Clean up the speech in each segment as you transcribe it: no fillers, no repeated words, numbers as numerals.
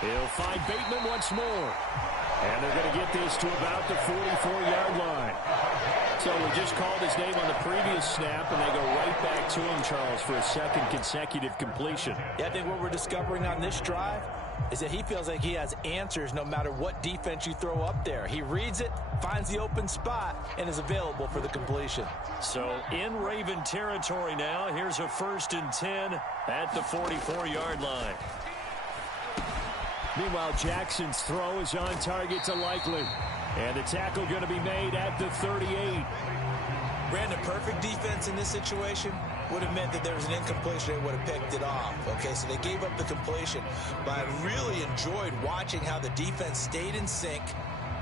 He'll find Bateman once more. And they're going to get this to about the 44-yard line. So we just called his name on the previous snap, and they go right back to him, Charles, for a second consecutive completion. Yeah, I think what we're discovering on this drive is that he feels like he has answers no matter what defense you throw up there. He reads it, finds the open spot, and is available for the completion. So in Raven territory now, here's a 1st and 10 at the 44-yard line. Meanwhile, Jackson's throw is on target to Likely. And the tackle going to be made at the 38. Brandon, perfect defense in this situation would have meant that there was an incompletion. They would have picked it off. Okay, so they gave up the completion. But I really enjoyed watching how the defense stayed in sync,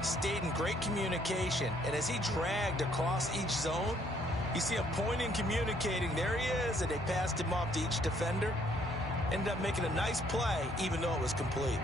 stayed in great communication. And as he dragged across each zone, you see him pointing, communicating. There he is, and they passed him off to each defender. Ended up making a nice play, even though it was complete.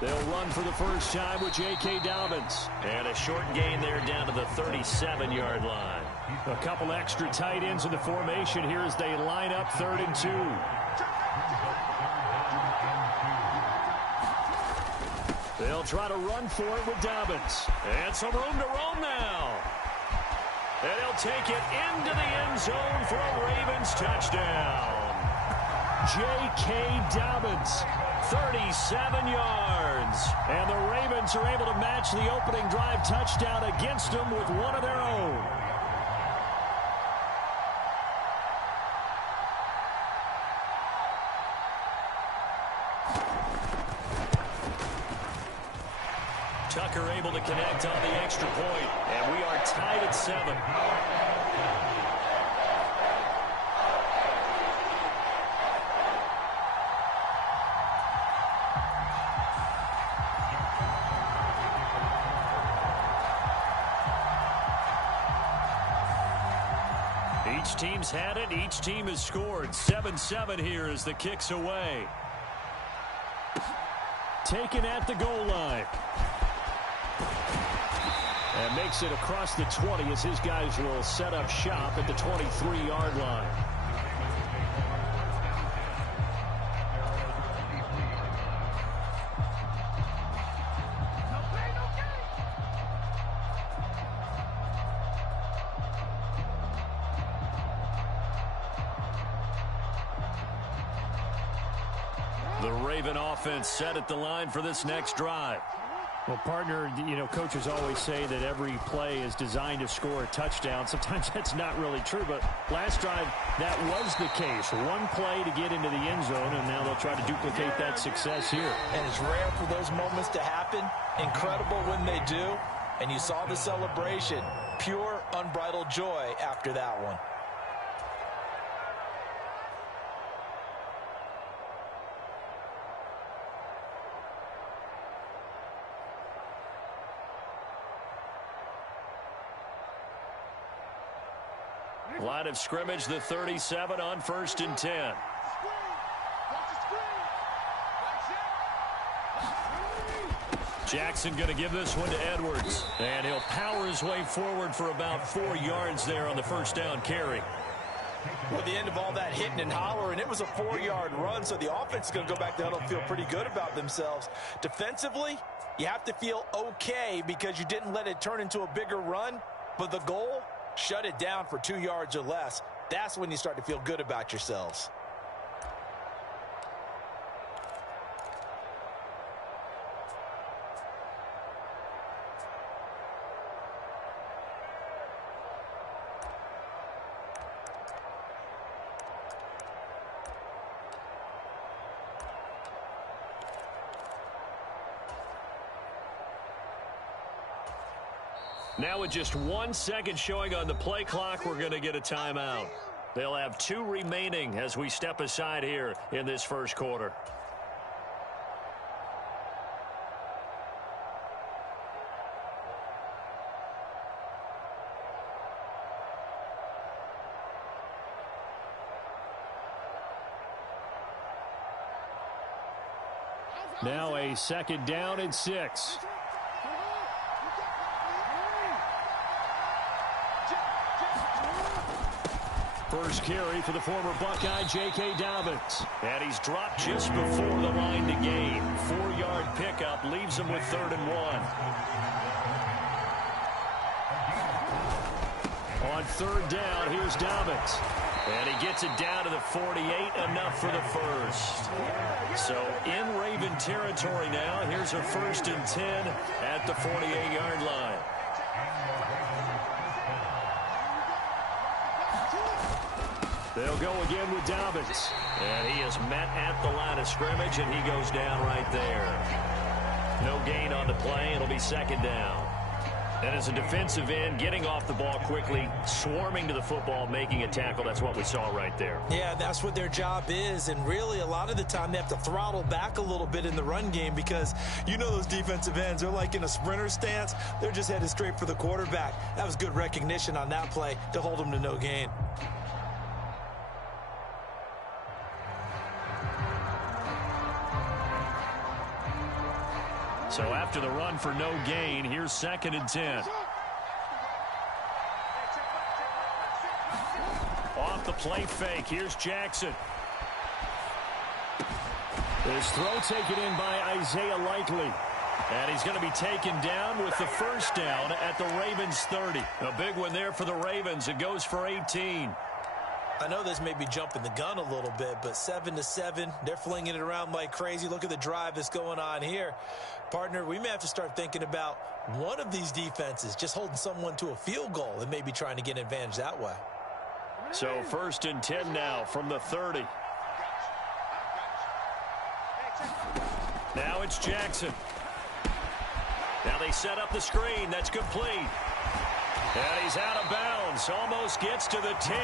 They'll run for the first time with J.K. Dobbins. And a short gain there down to the 37-yard line. A couple extra tight ends in the formation here as they line up 3rd and 2. They'll try to run for it with Dobbins. And some room to roam now. And he'll take it into the end zone for a Ravens touchdown. J.K. Dobbins, 37 yards. And the Ravens are able to match the opening drive touchdown against them with one of their own. Tucker able to connect on the extra point, and we are tied at 7. Each team's had it. Each team has scored. 7-7 here as the kick's away. Taken at the goal line. And makes it across the 20 as his guys will set up shop at the 23-yard line. The Raven offense set at the line for this next drive. Well, partner, you know, coaches always say that every play is designed to score a touchdown. Sometimes that's not really true, but last drive, that was the case. One play to get into the end zone, and now they'll try to duplicate that success here. And it's rare for those moments to happen. Incredible when they do. And you saw the celebration. Pure, unbridled joy after that one. Line of scrimmage, the 37 on 1st and 10. Jackson going to give this one to Edwards. And he'll power his way forward for about 4 yards there on the first down carry. Well, the end of all that hitting and hollering, it was a 4-yard run, so the offense is going to go back to huddle and feel pretty good about themselves. Defensively, you have to feel okay because you didn't let it turn into a bigger run, but the goal, shut it down for 2 yards or less. That's when you start to feel good about yourselves. Now with just 1 second showing on the play clock, we're going to get a timeout. They'll have 2 remaining as we step aside here in this first quarter. Now a 2nd down and 6. First carry for the former Buckeye, J.K. Dobbins. And he's dropped just before the line to gain. 4-yard pickup leaves him with 3rd and 1. On 3rd down, here's Dobbins. And he gets it down to the 48, enough for the first. So in Raven territory now, here's a 1st and 10 at the 48-yard line. They'll go again with Dobbins. And he is met at the line of scrimmage, and he goes down right there. No gain on the play. It'll be 2nd down. And as a defensive end, getting off the ball quickly, swarming to the football, making a tackle, that's what we saw right there. Yeah, that's what their job is. And really, a lot of the time, they have to throttle back a little bit in the run game because you know those defensive ends, they're like in a sprinter stance. They're just headed straight for the quarterback. That was good recognition on that play to hold them to no gain. So after the run for no gain, here's 2nd and 10. Off the play fake, here's Jackson. This throw taken in by Isaiah Likely. And he's going to be taken down with the 1st down at the Ravens 30. A big one there for the Ravens. It goes for 18. I know this may be jumping the gun a little bit, but 7-7, they're flinging it around like crazy. Look at the drive that's going on here. Partner, we may have to start thinking about one of these defenses just holding someone to a field goal and maybe trying to get an advantage that way. So 1st and 10 now from the 30. Now it's Jackson. Now they set up the screen. That's complete. And he's out of bounds. Almost gets to the 10.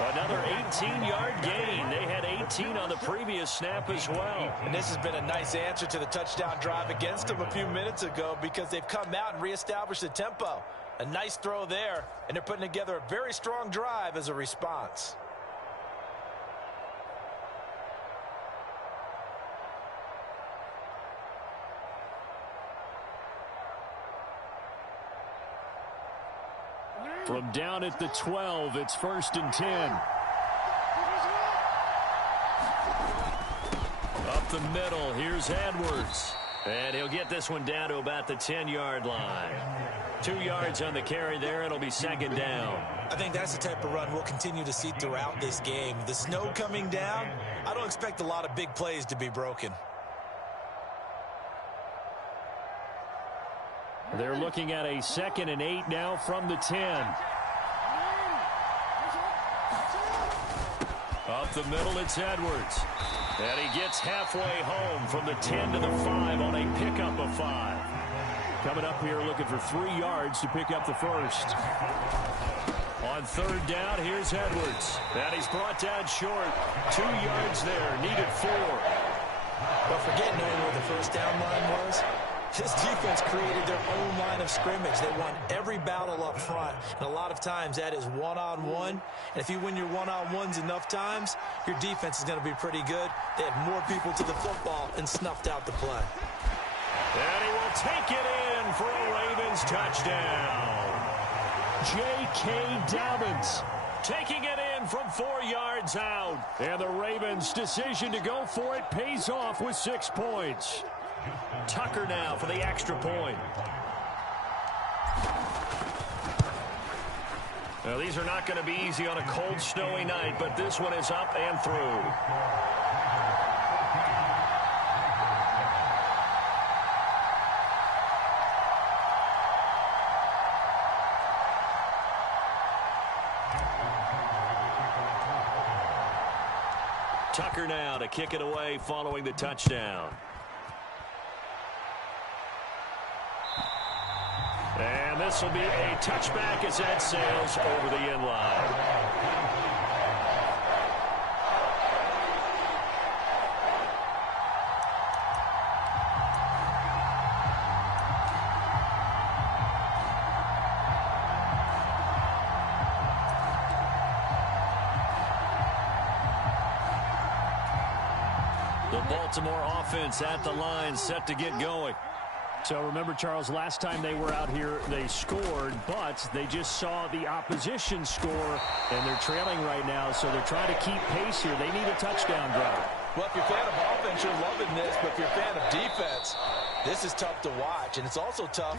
Another 18-yard gain. They had 18 on the previous snap as well. And this has been a nice answer to the touchdown drive against them a few minutes ago because they've come out and reestablished the tempo. A nice throw there, and they're putting together a very strong drive as a response. From down at the 12, it's 1st and 10. Up the middle, here's Edwards. And he'll get this one down to about the 10-yard line. 2 yards on the carry there. It'll be 2nd down. I think that's the type of run we'll continue to see throughout this game. The snow coming down, I don't expect a lot of big plays to be broken. They're looking at a 2nd and 8 now from the 10. Up the middle, it's Edwards. And he gets halfway home from the 10 to the 5 on a pickup of 5. Coming up here looking for 3 yards to pick up the first. On 3rd down, here's Edwards. And he's brought down short. 2 yards there, needed 4. But forget knowing where the 1st down line was. This defense created their own line of scrimmage. They won every battle up front. And a lot of times that is one-on-one. And if you win your one-on-ones enough times, your defense is going to be pretty good. They had more people to the football and snuffed out the play. And he will take it in for a Ravens touchdown. J.K. Dobbins taking it in from 4 yards out. And the Ravens' decision to go for it pays off with 6 points. Tucker now for the extra point. Now, these are not going to be easy on a cold, snowy night, but this one is up and through. Tucker now to kick it away following the touchdown. And this will be a touchback as that sails over the end line. The Baltimore offense at the line, set to get going. So remember, Charles, last time they were out here, they scored, but they just saw the opposition score, and they're trailing right now, so they're trying to keep pace here. They need a touchdown drive. Well, if you're a fan of offense, you're loving this, but if you're a fan of defense, this is tough to watch, and it's also tough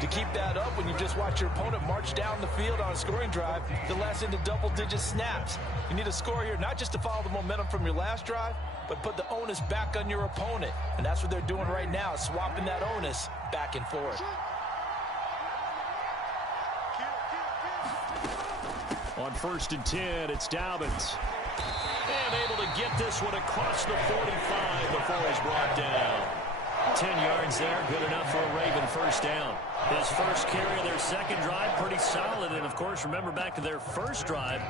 to keep that up when you just watch your opponent march down the field on a scoring drive that lasts into double-digit snaps. You need a score here, not just to follow the momentum from your last drive, but put the onus back on your opponent. And that's what they're doing right now, swapping that onus back and forth. On 1st and 10, it's Dobbins. And able to get this one across the 45 before he's brought down. 10 yards there, good enough for a Raven first down. His first carry of their second drive, pretty solid. And, of course, remember back to their first drive,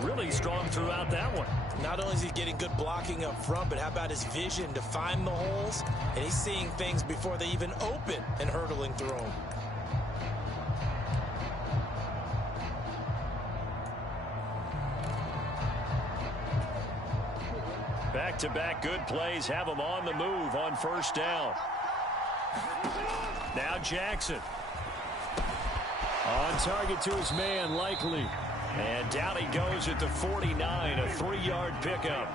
really strong throughout that one. Not only is he getting good blocking up front, but how about his vision to find the holes? And he's seeing things before they even open and hurtling through them. Back-to-back good plays have him on the move on first down. Now Jackson. On target to his man, Likely. And down he goes at the 49, a 3-yard pickup.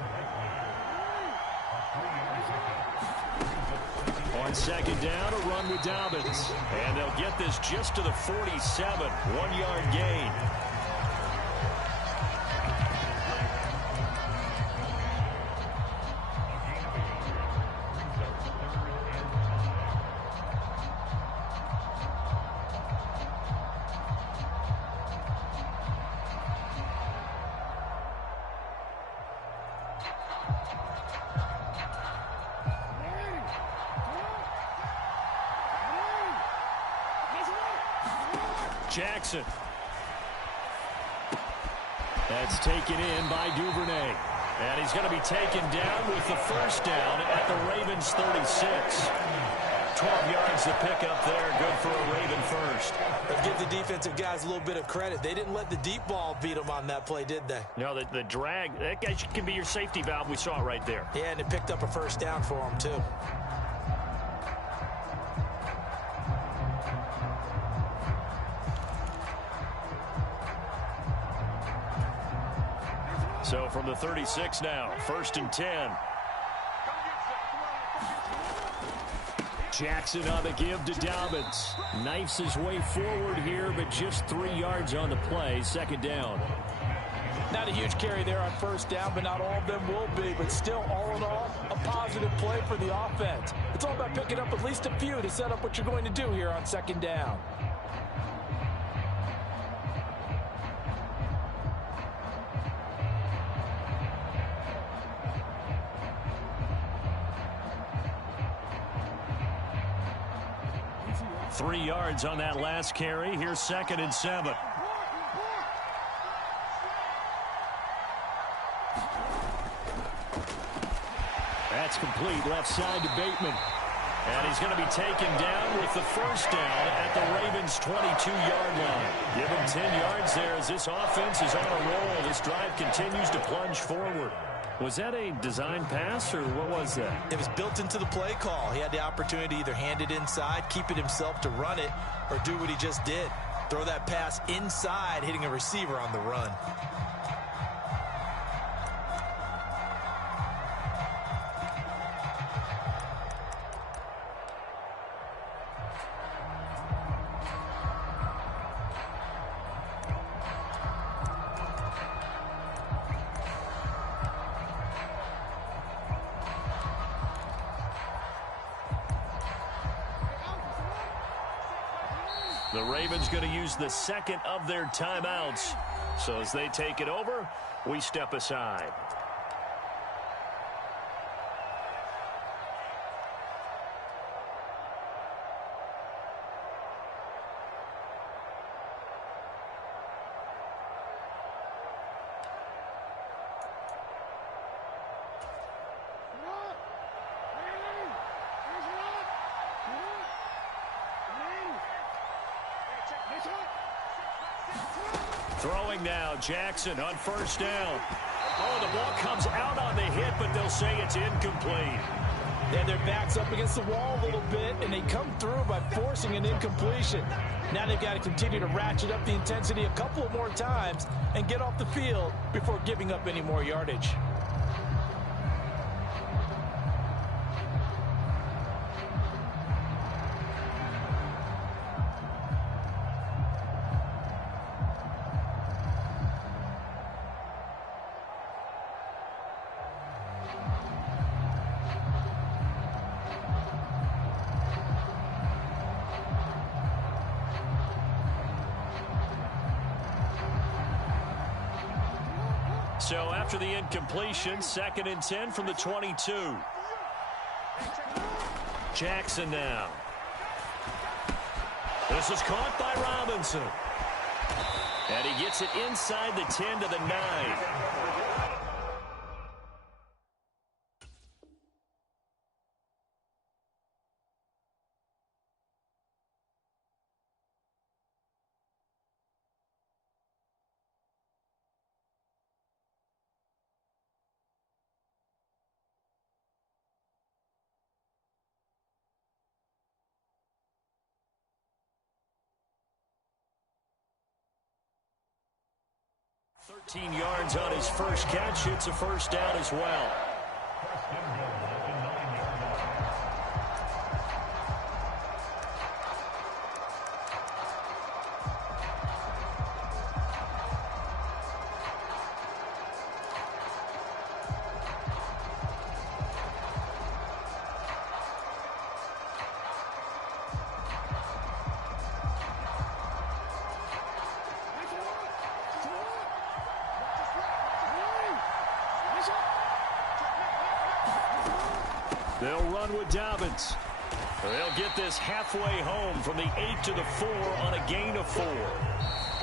On second down, a run with Dobbins. And they'll get this just to the 47, 1-yard gain. Jackson. That's taken in by Duvernay. And he's going to be taken down with the first down at the Ravens 36. 12 yards to pick up there. Good for a Raven first. But give the defensive guys a little bit of credit. They didn't let the deep ball beat them on that play, did they? No, the drag, that guy can be your safety valve. We saw it right there. Yeah, and it picked up a first down for them, too. So from the 36 now, 1st and 10. Jackson on the give to Dobbins. Knifes his way forward here, but just 3 yards on the play. Second down. Not a huge carry there on first down, but not all of them will be. But still, all in all, a positive play for the offense. It's all about picking up at least a few to set up what you're going to do here on second down. Three yards on that last carry. Here's 2nd and 7. That's complete. Left side to Bateman. And he's going to be taken down with the first down at the Ravens' 22-yard line. Give him 10 yards there as this offense is on a roll. This drive continues to plunge forward. Was that a design pass, or what was that? It was built into the play call. He had the opportunity to either hand it inside, keep it himself to run it, or do what he just did. Throw that pass inside, hitting a receiver on the run. The Ravens going to use the second of their timeouts. So as they take it over, we step aside. Throwing now, Jackson on first down. Oh, the ball comes out on the hit, but they'll say it's incomplete. And their back's up against the wall a little bit, and they come through by forcing an incompletion. Now they've got to continue to ratchet up the intensity a couple of more times and get off the field before giving up any more yardage. So after the incompletion, 2nd and 10 from the 22. Jackson now. This is caught by Robinson. And he gets it inside the 10 to the 9. Yards on his first catch. It's a first down as well. They'll run with Dobbins. They'll get this halfway home from the 8 to the 4 on a gain of 4.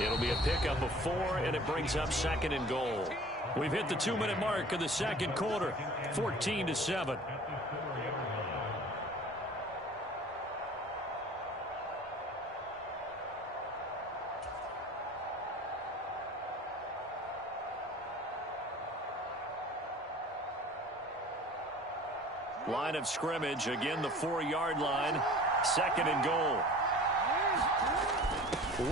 It'll be a pickup of 4, and it brings up 2nd and goal. We've hit the 2-minute mark of the second quarter, 14-7. Line of scrimmage, again the 4-yard line, 2nd and goal.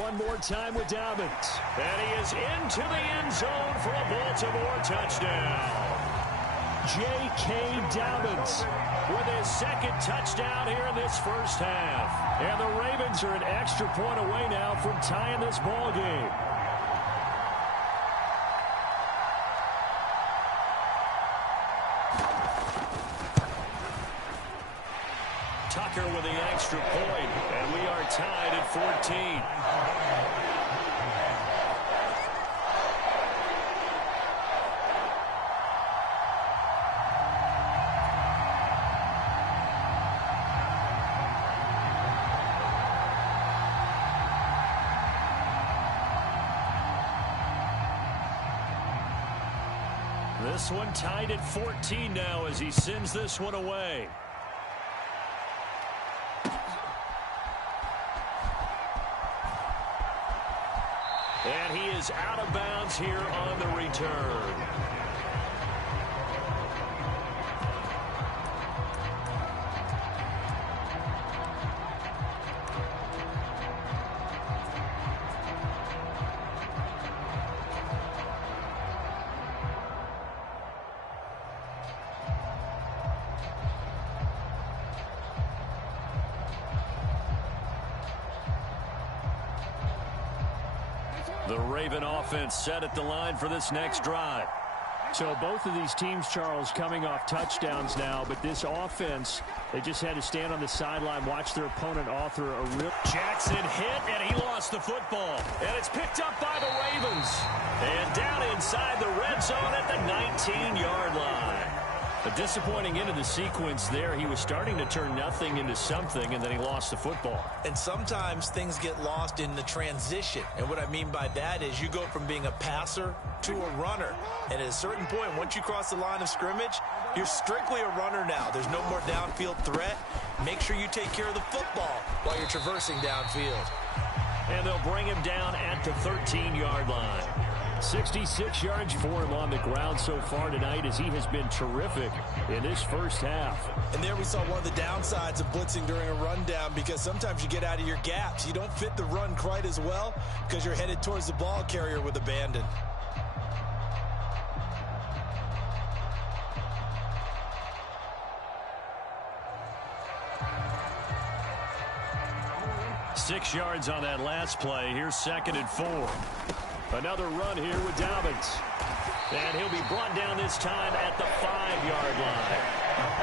One more time with Dobbins. And he is into the end zone for a Baltimore touchdown. J.K. Dobbins with his 2nd touchdown here in this first half. And the Ravens are an extra point away now from tying this ball game. Tucker with the extra point, and we are tied at 14. This one tied at 14 now as he sends this one away. And he is out of bounds here on the return. The Raven offense set at the line for this next drive. So both of these teams, Charles, coming off touchdowns now, but this offense, they just had to stand on the sideline, watch their opponent author a real... Jackson hit, and he lost the football. And it's picked up by the Ravens. And down inside the red zone at the 19-yard line. A disappointing end of the sequence there. He was starting to turn nothing into something, and then he lost the football. And sometimes things get lost in the transition. And what I mean by that is you go from being a passer to a runner. And at a certain point, once you cross the line of scrimmage, you're strictly a runner now. There's no more downfield threat. Make sure you take care of the football while you're traversing downfield. And they'll bring him down at the 13-yard line. 66 yards for him on the ground so far tonight as he has been terrific in this first half. And there we saw one of the downsides of blitzing during a rundown, because sometimes you get out of your gaps. You don't fit the run quite as well because you're headed towards the ball carrier with abandon. Six yards on that last play. Here's 2nd and 4. Another run here with Dobbins. And he'll be brought down this time at the 5-yard line.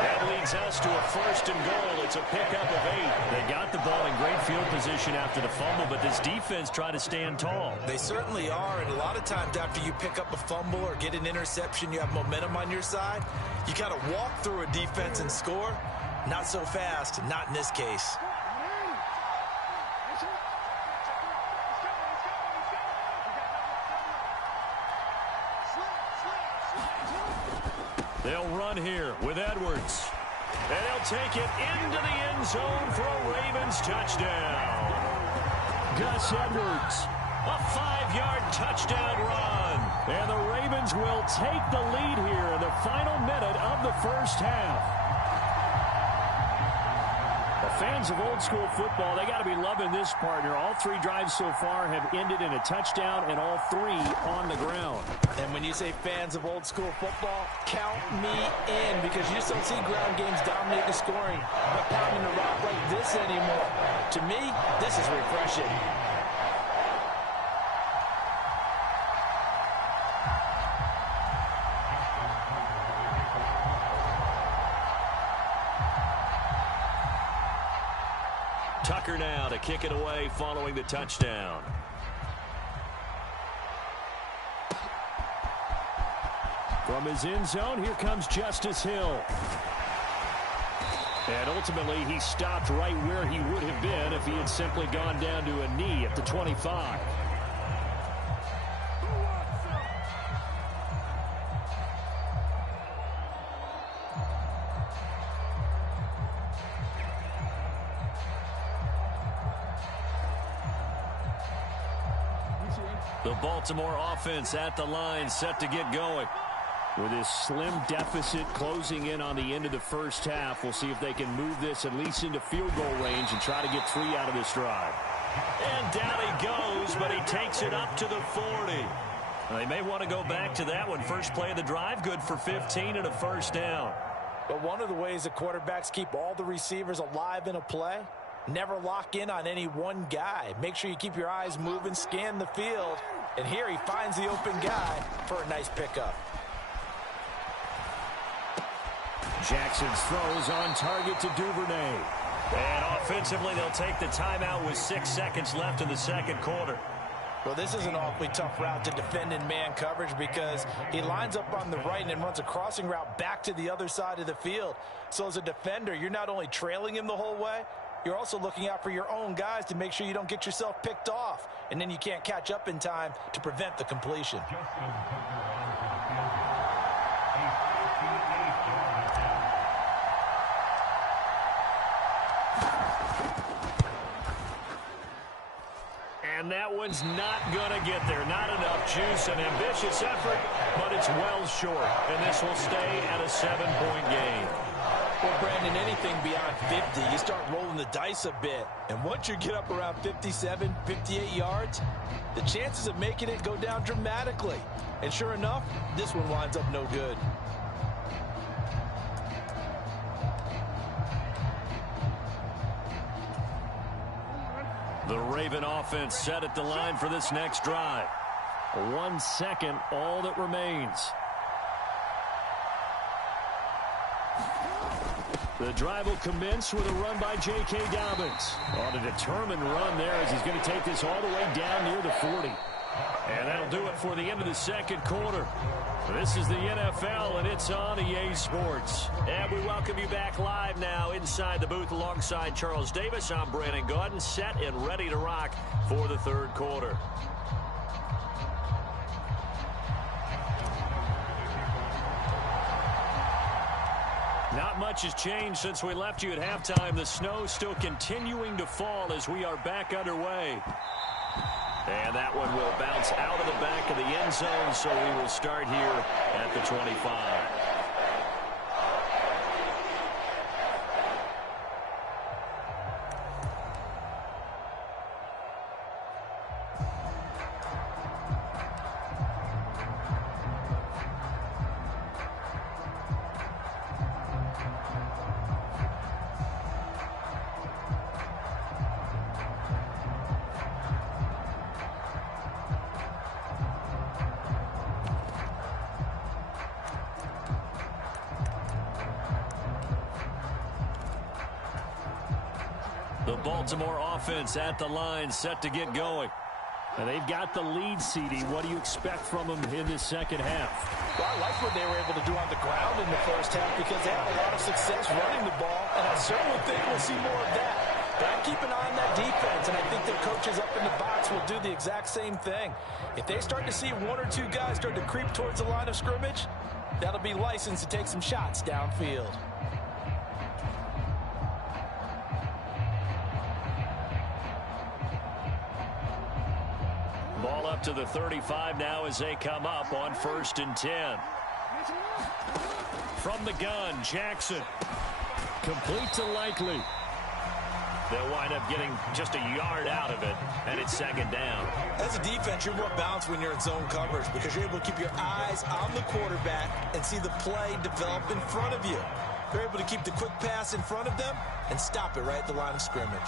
That leads us to a 1st and goal. It's a pickup of 8. They got the ball in great field position after the fumble, but this defense tried to stand tall. They certainly are, and a lot of times after you pick up a fumble or get an interception, you have momentum on your side. You kind of walk through a defense and score. Not so fast, not in this case. They'll run here with Edwards. And he'll take it into the end zone for a Ravens touchdown. Gus Edwards. A 5-yard touchdown run. And the Ravens will take the lead here in the final minute of the first half. The fans of old school football, they got to be loving this, partner. All 3 drives so far have ended in a touchdown, and all 3 on the ground. And when you say fans of old school football, count me in, because you just don't see ground games dominate the scoring by pounding the rock like this anymore. To me, this is refreshing. Tucker now to kick it away following the touchdown. From his end zone, here comes Justice Hill. And ultimately, he stopped right where he would have been if he had simply gone down to a knee at the 25. The Baltimore offense at the line, set to get going. With this slim deficit closing in on the end of the first half, we'll see if they can move this at least into field goal range and try to get 3 out of this drive. And down he goes, but he takes it up to the 40. They may want to go back to that one. First play of the drive, good for 15 and a first down. But one of the ways that quarterbacks keep all the receivers alive in a play, never lock in on any one guy. Make sure you keep your eyes moving, scan the field. And here he finds the open guy for a nice pickup. Jackson's throws on target to Duvernay. And offensively, they'll take the timeout with 6 seconds left in the second quarter. Well, this is an awfully tough route to defend in man coverage, because he lines up on the right and then runs a crossing route back to the other side of the field. So as a defender, you're not only trailing him the whole way, you're also looking out for your own guys to make sure you don't get yourself picked off. And then you can't catch up in time to prevent the completion. And that one's not going to get there. Not enough juice. An ambitious effort, but it's well short. And this will stay at a 7-point game. Well, Brandon, anything beyond 50, you start rolling the dice a bit. And once you get up around 57, 58 yards, the chances of making it go down dramatically. And sure enough, this one winds up no good. The Raven offense set at the line for this next drive. 1 second, all that remains. The drive will commence with a run by J.K. Dobbins. On a determined run there as he's going to take this all the way down near the 40. And that'll do it for the end of the second quarter. This is the NFL, and it's on EA Sports. And we welcome you back live now inside the booth alongside Charles Davis. I'm Brandon Gaudin, set and ready to rock for the third quarter. Not much has changed since we left you at halftime. The snow still continuing to fall as we are back underway. And that one will bounce out of the back of the end zone, so we will start here at the 25. The Baltimore offense at the line, set to get going. And they've got the lead, CD. What do you expect from them in this second half? Well, I like what they were able to do on the ground in the first half because they had a lot of success running the ball, and I certainly think we'll see more of that. But I keep an eye on that defense, and I think their coaches up in the box will do the exact same thing. If they start to see one or two guys start to creep towards the line of scrimmage, that'll be license to take some shots downfield. Ball up to the 35 now as they come up on 1st and 10. From the gun, Jackson. Complete to Likely. They'll wind up getting just a yard out of it, and it's 2nd down. As a defense, you're more balanced when you're in zone coverage because you're able to keep your eyes on the quarterback and see the play develop in front of you. You're able to keep the quick pass in front of them and stop it right at the line of scrimmage.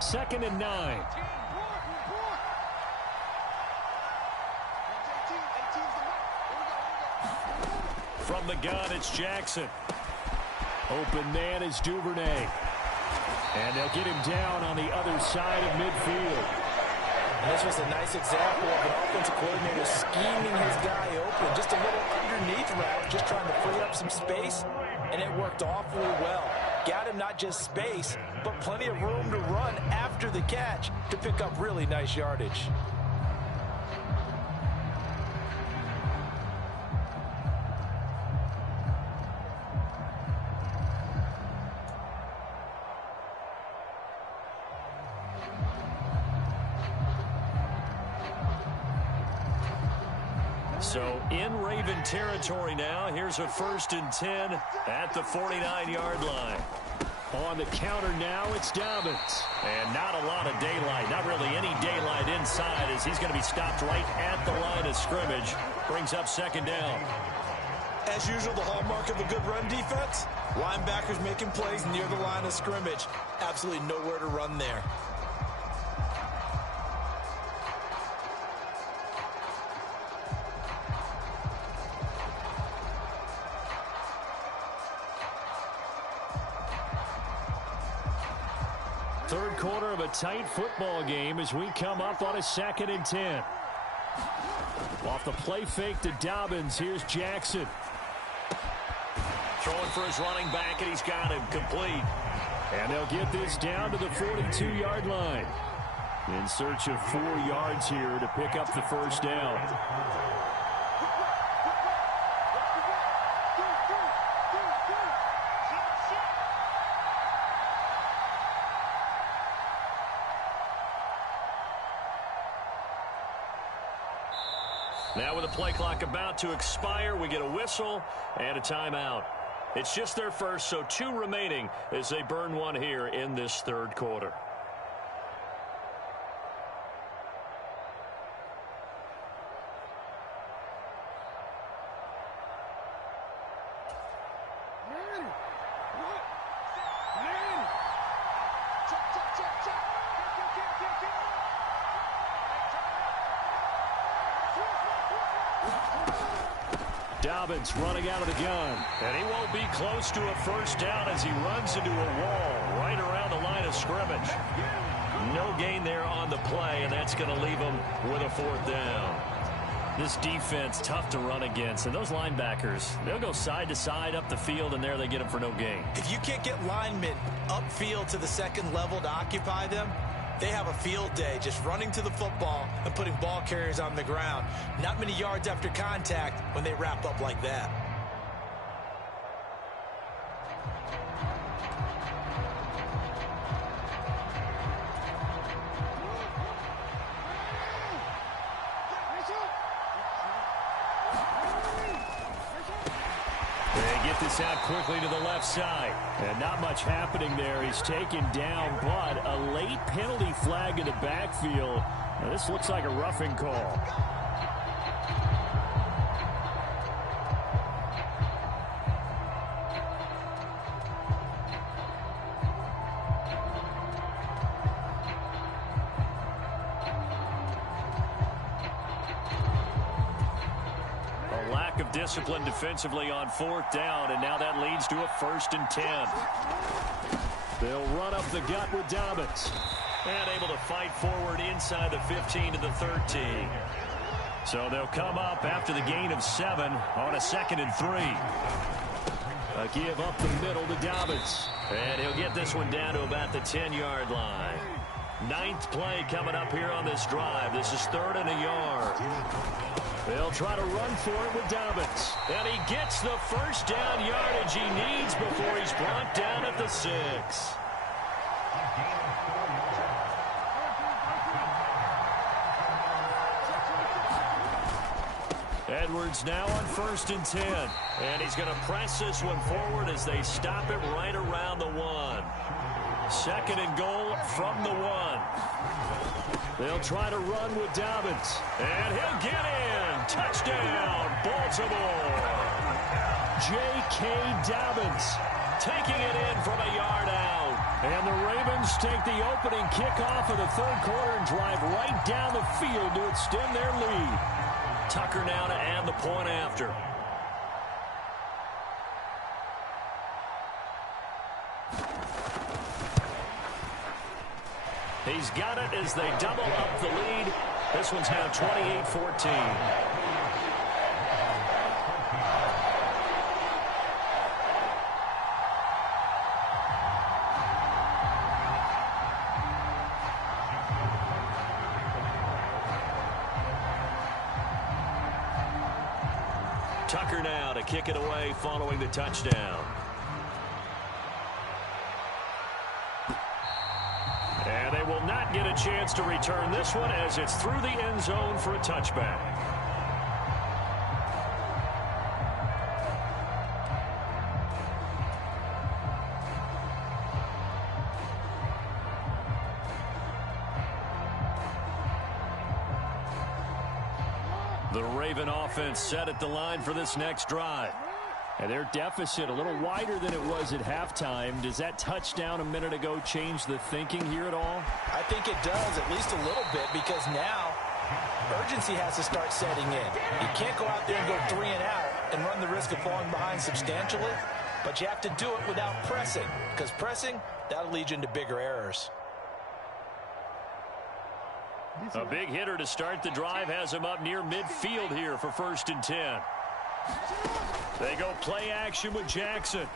Second and 9. From the gun, it's Jackson. Open man is Duvernay. And they'll get him down on the other side of midfield. And this was a nice example of an offensive coordinator scheming his guy open. Just a little underneath route, just trying to free up some space, and it worked awfully well. Got him not just space, but plenty of room to run after the catch to pick up really nice yardage. So in Raven territory now. Here's a 1st and 10 at the 49-yard line. On the counter now, it's Dobbins. And not a lot of daylight, not really any daylight inside as he's going to be stopped right at the line of scrimmage. Brings up 2nd down. As usual, the hallmark of a good run defense, linebackers making plays near the line of scrimmage. Absolutely nowhere to run there. Third quarter of a tight football game as we come up on a 2nd and 10. Off the play fake to Dobbins, here's Jackson. Throwing for his running back, and he's got him complete. And they'll get this down to the 42-yard line. In search of 4 yards here to pick up the 1st down. Now with the play clock about to expire, we get a whistle and a timeout. It's just their first, so 2 remaining as they burn one here in this 3rd quarter. Dobbins running out of the gun. And he won't be close to a 1st down as he runs into a wall right around the line of scrimmage. No gain there on the play, and that's going to leave him with a 4th down. This defense, tough to run against. And those linebackers, they'll go side to side up the field, and there they get them for no gain. If you can't get linemen upfield to the second level to occupy them, they have a field day just running to the football and putting ball carriers on the ground. Not many yards after contact when they wrap up like that. This out quickly to the left side. And not much happening there. He's taken down, but a late penalty flag in the backfield. Now, this looks like a roughing call. Of discipline defensively on 4th down, and now that leads to a 1st and 10. They'll run up the gut with Dobbins, and able to fight forward inside the 15 to the 13. So they'll come up after the gain of 7 on a 2nd and 3. A give up the middle to Dobbins, and he'll get this one down to about the 10-yard line. 9th play coming up here on this drive. This is 3rd and a yard. They'll try to run for it with Dobbins. And he gets the 1st down yardage he needs before he's brought down at the 6. Edwards now on 1st and 10. And he's going to press this one forward as they stop it right around the 1. 2nd and goal from the 1. They'll try to run with Dobbins. And he'll get in. Touchdown, Baltimore. J.K. Dobbins taking it in from a yard out. And the Ravens take the opening kickoff of the 3rd quarter and drive right down the field to extend their lead. Tucker now to add the point after. He's got it as they double up the lead. This one's now 28-14. Tucker now to kick it away following the touchdown. And they will not get a chance to return this one as it's through the end zone for a touchback. The Raven offense set at the line for this next drive. And their deficit a little wider than it was at halftime. Does that touchdown a minute ago change the thinking here at all? I think it does, at least a little bit, because now urgency has to start setting in. You can't go out there and go 3 and out and run the risk of falling behind substantially, but you have to do it without pressing, because pressing, that'll lead you into bigger errors. A big hitter to start the drive has him up near midfield here for 1st and 10. They go play action with Jackson.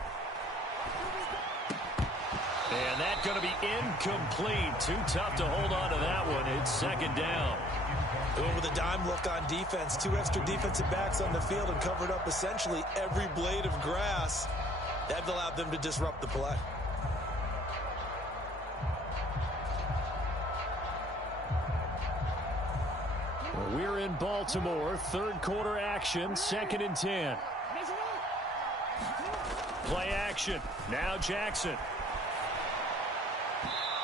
And that's going to be incomplete. Too tough to hold on to that one. It's 2nd down. Going with a dime look on defense. 2 extra defensive backs on the field and covered up essentially every blade of grass. That allowed them to disrupt the play. We're in Baltimore. 3rd quarter action. 2nd and 10. Play action. Now Jackson.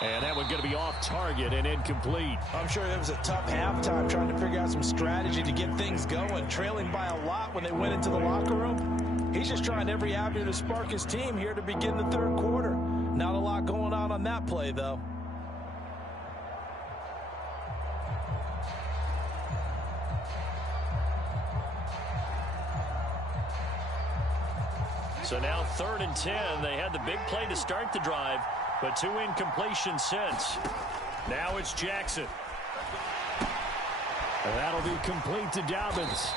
And that one going to be off target and incomplete. I'm sure it was a tough halftime trying to figure out some strategy to get things going. Trailing by a lot when they went into the locker room. He's just trying every avenue to spark his team here to begin the 3rd quarter. Not a lot going on that play, though. So now 3rd and 10. They had the big play to start the drive, but 2 incompletions since. Now it's Jackson. That'll be complete to Dobbins.